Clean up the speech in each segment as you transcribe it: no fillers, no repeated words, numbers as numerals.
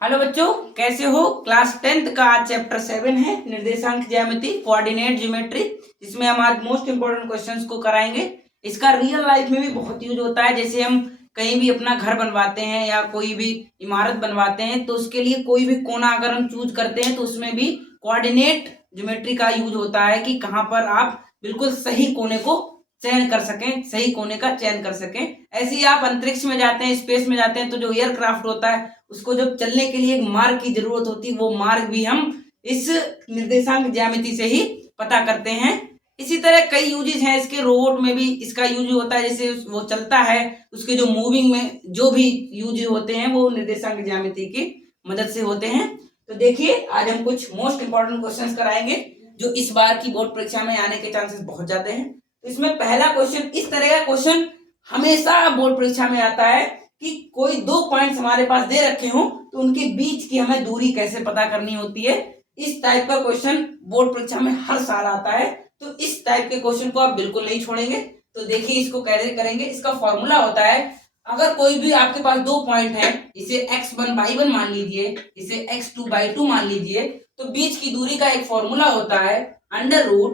Hello बच्चों, कैसे हो। क्लास 10th का आज चैप्टर 7 है निर्देशांक ज्यामिति कोऑर्डिनेट ज्योमेट्री, जिसमें हम आज मोस्ट इंपोर्टेंट क्वेश्चंस को कराएंगे। इसका रियल लाइफ में भी बहुत यूज होता है। जैसे हम कहीं भी अपना घर बनवाते हैं या कोई भी इमारत बनवाते हैं तो उसके लिए कोई भी कोना अगर हम चूज करते हैं तो उसमें भी कोऑर्डिनेट ज्योमेट्री का यूज होता है कि कहाँ पर आप बिल्कुल सही कोने को चयन कर सकें, सही कोने का चयन कर सकें। ऐसे ही आप अंतरिक्ष में जाते हैं, स्पेस में जाते हैं तो जो एयरक्राफ्ट होता है उसको जब चलने के लिए एक मार्ग की जरूरत होती है, वो मार्ग भी हम इस निर्देशांक ज्यामिति से ही पता करते हैं। इसी तरह कई यूजेस हैं इसके। रोबोट में भी इसका यूज होता है, जैसे वो चलता है उसके जो मूविंग में जो भी यूज होते हैं वो निर्देशांक ज्यामिति की मदद से होते हैं। तो देखिए, आज हम कुछ मोस्ट इंपॉर्टेंट क्वेश्चंस कराएंगे जो इस बार की बोर्ड परीक्षा में आने के चांसेस बहुत ज्यादा हैं। तो इसमें पहला क्वेश्चन, इस तरह का क्वेश्चन हमेशा बोर्ड परीक्षा में आता है कि कोई दो पॉइंट्स हमारे पास दे रखे हो तो उनके बीच की हमें दूरी कैसे पता करनी होती है। इस टाइप का क्वेश्चन बोर्ड परीक्षा में हर साल आता है, तो इस टाइप के क्वेश्चन को आप बिल्कुल नहीं छोड़ेंगे। तो देखिए इसको कैसे करेंगे। इसका फॉर्मूला होता है, अगर कोई भी आपके पास दो पॉइंट है, इसे x1/1 मान लीजिए, इसे x2/2 मान लीजिए, तो बीच की दूरी का एक फॉर्मूला होता है √x2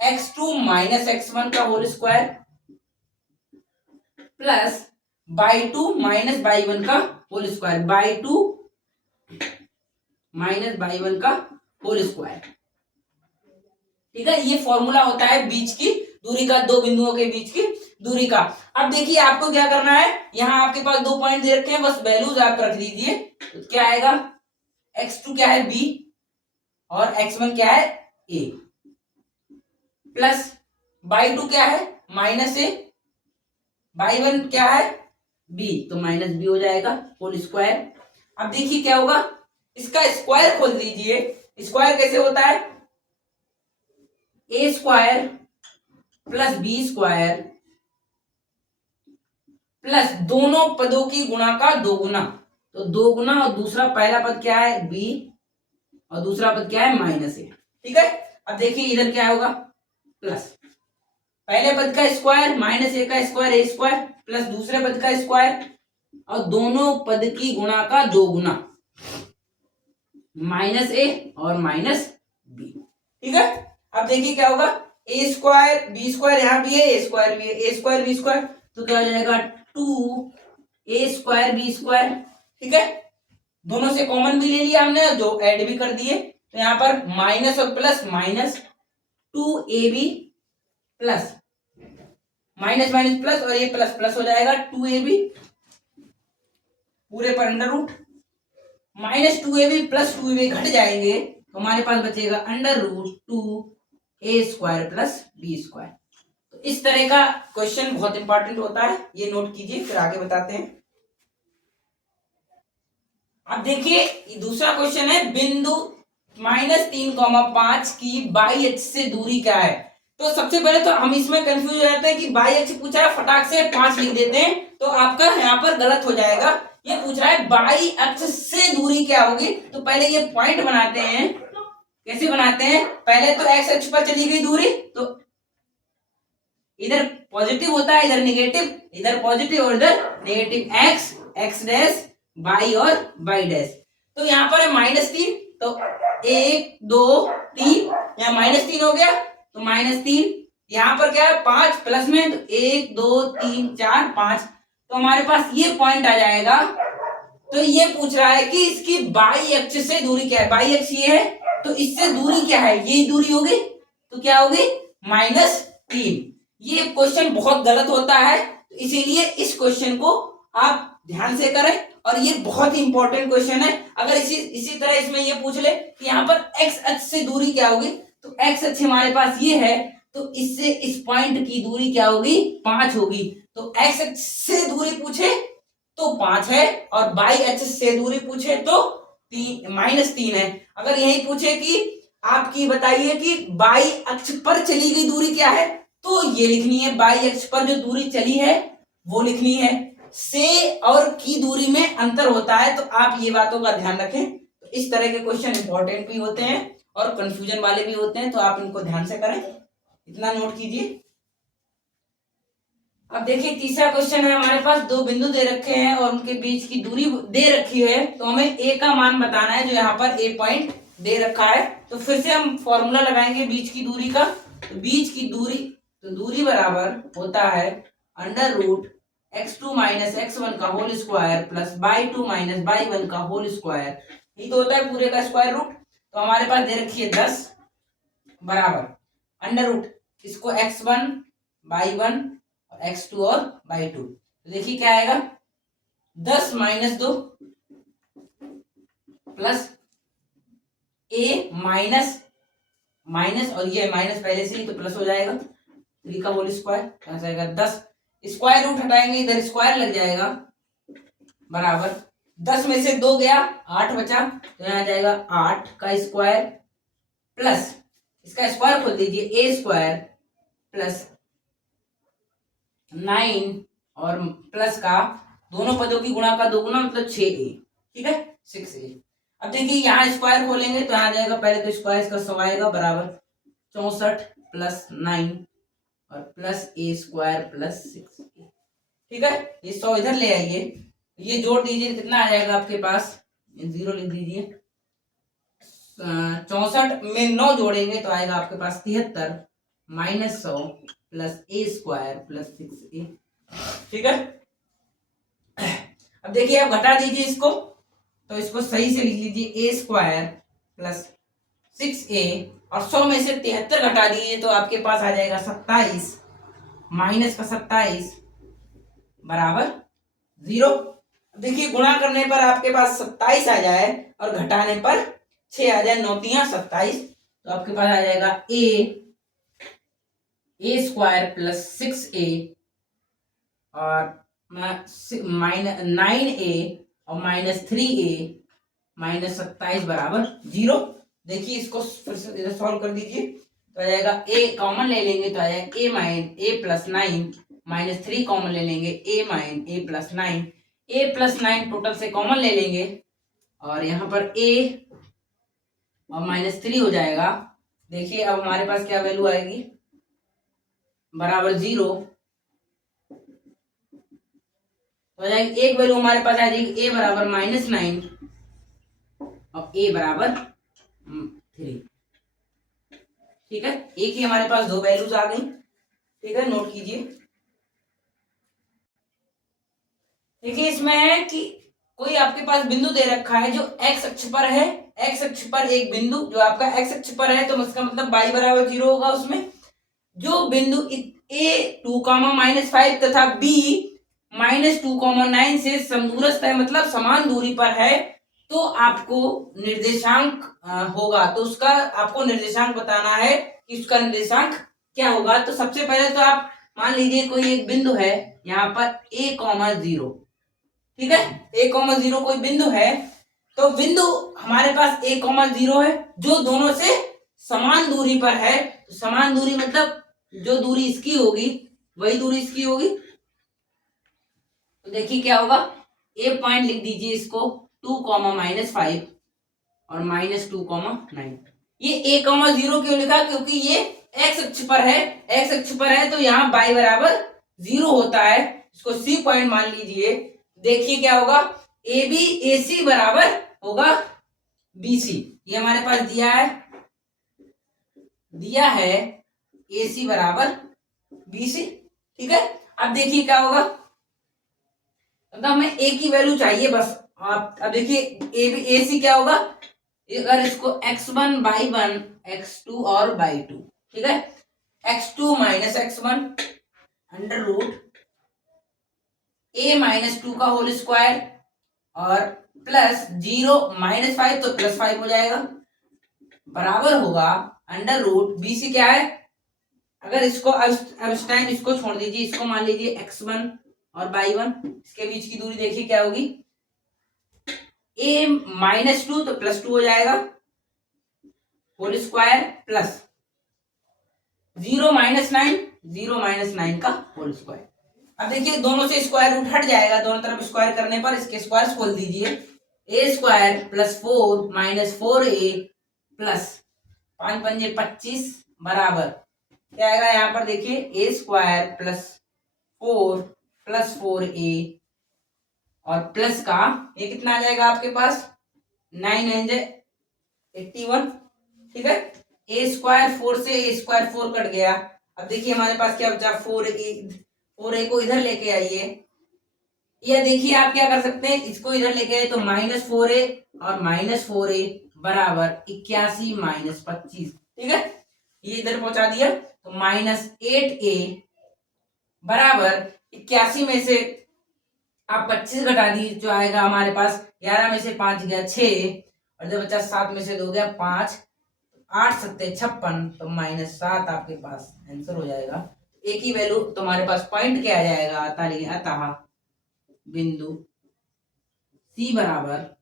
- x1 का होल स्क्वायर प्लस /2 - /1 का होल स्क्वायर, /2 - /1 का होल स्क्वायर। ठीक है, ये फॉर्मूला होता है बीच की दूरी का, दो बिंदुओं के बीच की दूरी का। अब देखिए आपको क्या करना है, यहां आपके पास दो पॉइंट दे रखे हैं, बस वैल्यूज आप रख दीजिए। तो क्या आएगा, x2 क्या है b और x1 क्या है a, प्लस /2 क्या है -a, /1 क्या है b, तो -b हो जाएगा होल स्क्वायर। अब देखिए क्या होगा, इसका स्क्वायर खोल दीजिए। स्क्वायर कैसे होता है, a square plus b square plus दोनों पदों की गुणा का दो गुना, तो दो गुना और दूसरा पहला पद क्या है b और दूसरा पद क्या है -a। ठीक है, अब देखिए इधर क्या होगा, प्लस पहले पद का स्क्वायर -a का स्क्वायर a स्क्वायर प्लस दूसरे पद का स्क्वायर और दोनों पद की गुणा का दो गुना -a और -b। ठीक है, अब देखिए क्या होगा, a स्क्वायर b स्क्वायर यहाँ भी है, a स्क्वायर भी है, a स्क्वायर b स्क्वायर, तो क्या हो जाएगा 2a स्क्वायर b स्क्वायर। ठीक है, दोनों से कॉमन भी ले लिया हमने, जो ऐड भी कर दिए, तो यहाँ पर माइनस और plus -2ab plus minus minus plus और ये प्लस प्लस हो जाएगा 2ab पूरे पर under root, -2ab plus 2ab घट जाएंगे तो हमारे पास बचेगा √2a square plus b square. तो इस तरह का क्वेश्चन बहुत इंपॉर्टेंट होता है, ये नोट कीजिए, फिर आगे बताते हैं। अब देखिए दूसरा क्वेश्चन है, बिंदु -3,5 की बाई अक्ष से दूरी क्या है। तो सबसे पहले तो हम इसमें कंफ्यूज हो जाते हैं कि बाई अक्ष पूछा है, फटाक से 5 लिख देते हैं तो आपका यहाँ पर गलत हो जाएगा। ये पूछ रहा है बाई अक्ष से दूरी क्या होगी, तो पहले ये पॉइंट बनाते हैं। कैसे बनाते हैं, पहले तो एक्स अक्ष पर चली गई दूरी, तो इधर पॉजिटिव होता है, इधर निगेटिव, इधर पॉजिटिव और इधर नेगेटिव, एक्स डैश बाई और बाई डैश। तो यहाँ पर है -3, तो 1 2 3, यहाँ -3 हो गया तो -3, यहाँ पर क्या है 5 प्लस में, तो 1 2 3 4 5, तो हमारे पास ये पॉइंट आ जाएगा। तो ये पूछ रहा है कि इसकी बाई अक्ष से दूरी क्या है, बाई अक्ष ये है तो इससे दूरी क्या है, ये दूरी होगी, तो क्या होगी -3। ये क्वेश्चन बहुत गलत होता है, तो इसीलिए इस क्वेश्चन को आप ध्यान से करें और ये बहुत ही इंपॉर्टेंट क्वेश्चन है। अगर इसी तरह इसमें ये पूछ ले कि यहाँ पर एक्स अक्ष से दूरी क्या होगी, तो एक्स अक्ष हमारे पास ये है, तो इससे इस पॉइंट की दूरी क्या होगी 5 होगी। तो एक्स अक्ष से दूरी पूछे तो 5 है और बाई अक्ष से दूरी पूछे तो -3 है। अगर यही पूछे कि आपकी बताइए कि बाई अक्ष पर चली गई दूरी क्या है, तो ये लिखनी है, बाई अक्ष पर जो दूरी चली है वो लिखनी है। से और की दूरी में अंतर होता है, तो आप ये बातों का ध्यान रखें। तो इस तरह के क्वेश्चन इंपॉर्टेंट भी होते हैं और कंफ्यूजन वाले भी होते हैं, तो आप इनको ध्यान से करें, इतना नोट कीजिए। अब देखिए तीसरा क्वेश्चन है हमारे पास, दो बिंदु दे रखे हैं और उनके बीच की दूरी दे रखी है, तो हमें ए का मान बताना है जो यहाँ पर ए पॉइंट दे रखा है। तो फिर से हम फॉर्मूला लगाएंगे बीच की दूरी का। तो बीच की दूरी, तो दूरी बराबर होता है under root x2 minus x1 का whole square plus y2 minus y1 का होल स्क्वायर, ये तो होता है पूरे का स्क्वायर रूट। तो हमारे पास दे रखी है 10 बराबर अंडर रूट इसको x1 y1 और x2 और y2। तो देखिए क्या आएगा, 10 minus 2 plus a minus minus, और ये माइनस पहले से ही तो प्लस हो जाएगा 3 का होल स्क्वायर, क्या जाएगा 10, स्क्वायर रूट हटाएंगे इधर स्क्वायर लग जाएगा बराबर 10 में से 2 गया 8 बचा, तो यहाँ जाएगा 8 का स्क्वायर प्लस इसका स्क्वायर खोल दीजिए ए स्क्वायर प्लस 9 और प्लस का दोनों पदों की गुणा का 2 गुना मतलब 6a, ठीक है 6a। अब देखिए यहाँ स्क्वायर खोलेंगे तो यहाँ जाएगा, पहले तो स्क्वायर इसका 100 आएगा बराबर 64 प्लस 9 और प्लस ए स्क्वायर प्लस 6a, ठीक है। ये 100 इधर ले आइए, ये जोड़ दीजिए कितना आ जाएगा आपके पास, 0 लिख दीजिए, 64 में 9 जोड़ेंगे तो आएगा आपके पास 73 माइनस 100 प्लस ए स्क्वायर प्लस 6a, ठीक है। अब देखिए आप घटा दीजिए इसको, तो इसको सही से लिख लीजिए ए स्क्वायर प्लस 6a और 100 में से 73 घटा दीजिए तो आपके पास आ जाएगा 27 माइनस का 27 बराबर 0। देखिए गुणा करने पर आपके पास 27 आ जाए और घटाने पर 6 आ जाए, 9 तिया 27, तो आपके पास आ जाएगा ए स्क्वायर प्लस 6a और माइनस 9a और माइनस 3a माइनस 27 बराबर 0। देखिए इसको फिर से इधर सॉल्व कर दीजिए, तो आ जाएगा a कॉमन ले लेंगे तो आ जाएगा a प्लस 9 माइनस 3 कॉमन ले लेंगे a plus 9, a plus 9 total से कॉमन ले लेंगे और यहाँ पर a और माइनस 3 हो जाएगा। देखिए अब हमारे पास क्या वैल्यू आएगी बराबर 0, तो जाएगी एक वैल्यू हमारे पास आ जाएगी a बराबर माइनस 9 और a बराबर 3, ठीक है। एक ही हमारे पास दो वैल्यूज आ गई, ठीक है, नोट कीजिए। देखिए इसमें है कि कोई आपके पास बिंदु दे रखा है जो x अक्ष पर है, x अक्ष पर एक बिंदु जो आपका x अक्ष पर है, तो इसका मतलब y बराबर 0 होगा। उसमें जो बिंदु a 2,-5 तथा b -2,9 से समदूरस्थ है, मतलब समान दूरी पर है, तो आपको निर्देशांक होगा, तो उसका आपको निर्देशांक बताना है कि उसका निर्देशांक क्या होगा। तो सबसे पहले तो आप मान लीजिए कोई एक बिंदु है यहाँ पर a,0, ठीक है, a,0 कोई बिंदु है, तो बिंदु हमारे पास a,0 है जो दोनों से समान दूरी पर है। तो समान दूरी मतलब जो दूरी इसकी होगी वही दूरी इसकी होगी। तो देखिए क्या होगा, ए पॉइंट लिख दीजिए इसको 2,-5 और -2,9। ये a,0 क्यों लिखा, क्योंकि ये x अक्ष पर है, x अक्ष पर है तो यहाँ y बराबर 0 होता है, इसको C पॉइंट मान लीजिए। देखिए क्या होगा, AB AC बराबर होगा BC, ये हमारे पास दिया है AC बराबर BC, ठीक है। अब देखिए क्या होगा, मतलब हमें A की वैल्यू चाहिए बस। आप अब देखिए AC क्या होगा, अगर इसको x1 y1 x2 और y2, ठीक है, x2 minus x1 under root a -2 का होल स्क्वायर और प्लस 0 -5 तो +5 हो जाएगा बराबर होगा अंडर रूट BC क्या है, अगर इसको अब इसको छोड़ दीजिए, इसको मान लीजिए x1 और y1, इसके बीच की दूरी देखिए क्या होगी, a -2 तो +2 हो जाएगा होल स्क्वायर प्लस 0 -9 का होल स्क्वायर। अब देखिए दोनों से स्क्वायर रूट हट जाएगा, दोनों तरफ स्क्वायर करने पर इसके स्क्वायर खोल दीजिए, a square plus 4 -4a plus 5 पंजे 25 बराबर क्या आएगा, यहाँ पर देखिए a square plus 4 plus 4a और प्लस का ये कितना आ जाएगा आपके पास 9 81। ठीक है, ए स्क्वायर 4 से ए स्क्वायर 4 कट गया। अब देखिए हमारे पास क्या बचा 4a को इधर लेके आइए, या देखिए आप क्या कर सकते हैं, इसको इधर लेके आए तो -4a और -4a बराबर 81 - 25। ठीक है, ये इधर पहुंचा दिया तो -8a बराबर 81 में से आप 25 घटा दीजिए, जो आएगा हमारे पास 11 में से 5 गया 6 और जब बचा 7 में से 2 गया 5, 8 7 56 तो -7 आपके पास आंसर हो जाएगा। एक ही वैल्यू तो हमारे पास पॉइंट क्या आ जाएगा, अतः बिंदु C बराबर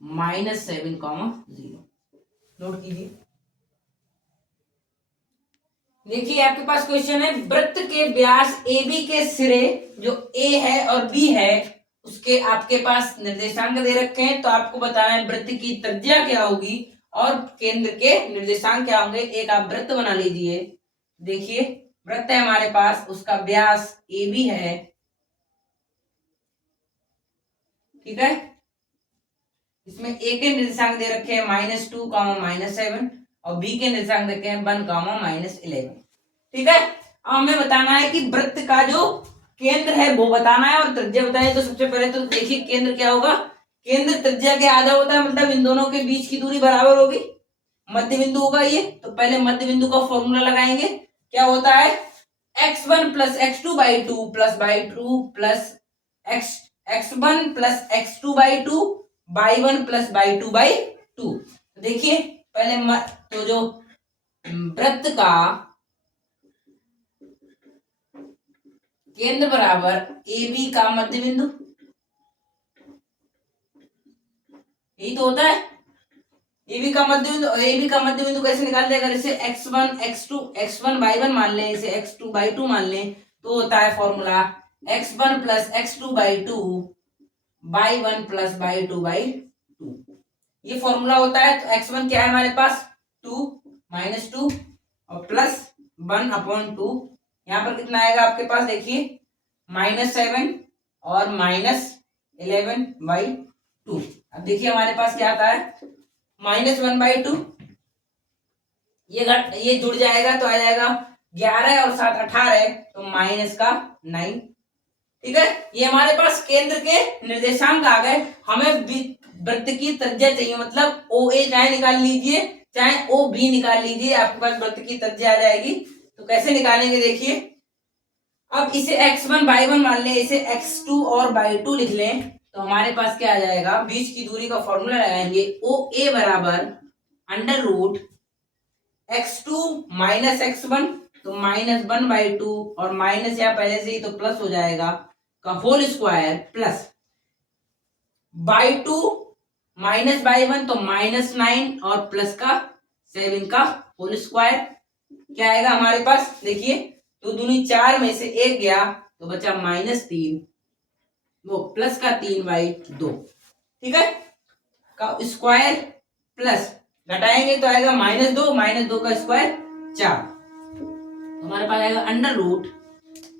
-7,0। नोट कीजिए। देखिए आपके पास क्वेश्चन है, वृत्त के व्यास AB के सिरे जो A है और B है उसके आपके पास निर्देशांक दे रखे हैं, तो आपको बताना है वृत्त की त्रिज्या क्या होगी और केंद्र के निर्देशांक क्या होंगे। एक आप वृत्त बना लीजिए। देखिए वृत्त है हमारे पास, उसका व्यास AB है। ठीक है, इसमें A के निर्देशांक दे रखे हैं -2, -7 और B के निर्देशांक दे रखे हैं 1, -11। ठीक है, अब हमें बताना है कि वृत्त का जो केंद्र है वो बताना है और त्रिज्या बताना है। तो सबसे पहले तो देखिए केंद्र क्या होगा, केंद्र त्रिज्या के आधा होता है, मतलब इन दोनों के बीच की दूरी बराबर होगी। मध्य बिंदु होगा ये, तो पहले मध्य बिंदु का फॉर्मूला लगाएंगे। क्या होता है, x1 + x2/2 +/2 plus x1 + x2/2 y1 + y2/2। देखिए पहले तो जो वृत्त का केंद्र बराबर AB का मध्य बिंदु, यही तो होता है। AB का मध्य बिंदु कैसे निकाल देगा, जैसे x1 x2 x1 y1 मान लें, इसे x2 y2 मान लें, तो होता है formula x1 + x2/2 y1 + y2/2। ये फॉर्मूला होता है। तो x1 क्या है हमारे पास 2 -2 और +1/2। यहाँ पर कितना आएगा आपके पास, देखिए -7 और -11/2। अब देखिए हमारे पास क्या आता है -1/2, ये जुड़ जाएगा तो आ जाएगा 11 और 7 18 तो -9। ठीक है, ये हमारे पास केंद्र के निर्देशांक आ गए। हमें वृत्त की त्रिज्या चाहिए, मतलब OA चाहे निकाल लीजिए चाहे OB निकाल लीजिए, आपके पास वृत्त की त्रिज्या आ जाएगी। तो कैसे निकालेंगे, देखिए अब इसे x1 y1 मान लें, इसे x2 और y2 लिख लें, तो हमारे पास क्या आ जाएगा, बीच की दूरी का फॉर्मूला लगाएंगे। OA बराबर √ x2 - x1 तो -1/2 और माइनस या पहले से ही तो प्लस हो जाएगा का whole square plus y2 - y1 तो -9 और प्लस का 7 का होल स्क्वायर। क्या आएगा हमारे पास, देखिए तो दूनी 4 में से 1 गया तो बचा -3, वो प्लस का 3/2। ठीक है, का स्क्वायर प्लस घटाएंगे तो आएगा -2 का स्क्वायर 4। तो हमारे पास आएगा √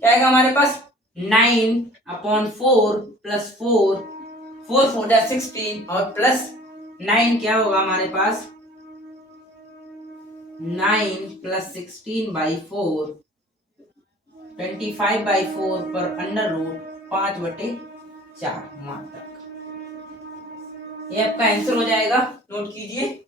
क्या आएगा हमारे पास 9/4 + 4 4 × 16 और प्लस 9 क्या होगा हमारे पास 9 + 16/4 25/4 पर √ 5/4 मात्रक। ये आपका आंसर हो जाएगा, नोट कीजिए।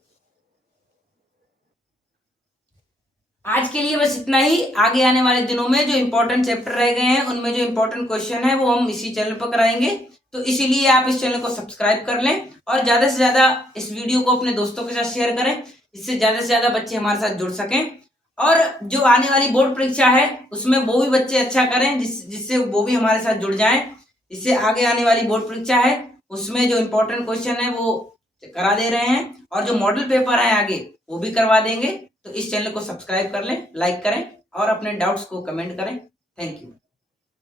आज के लिए बस इतना ही। आगे आने वाले दिनों में जो इंपॉर्टेंट चैप्टर रह गए हैं उनमें जो इंपॉर्टेंट क्वेश्चन है वो हम इसी चैनल पर कराएंगे, तो इसीलिए आप इस चैनल को सब्सक्राइब कर लें और ज्यादा से ज्यादा इस वीडियो को अपने दोस्तों के साथ शेयर करें, जिससे ज्यादा से ज्यादा बच्चे हमारे साथ जुड़ सकें। और जो आने वाली बोर्ड परीक्षा है उसमें वो भी बच्चे अच्छा करें, जिससे वो भी हमारे साथ जुड़ जाएं। इससे आगे आने वाली बोर्ड परीक्षा है उसमें जो इंपॉर्टेंट क्वेश्चन है वो करा दे रहे हैं और जो मॉडल पेपर है आगे वो भी करवा देंगे। तो इस चैनल को सब्सक्राइब कर लें, लाइक करें और अपने डाउट्स को कमेंट करें। Thank you.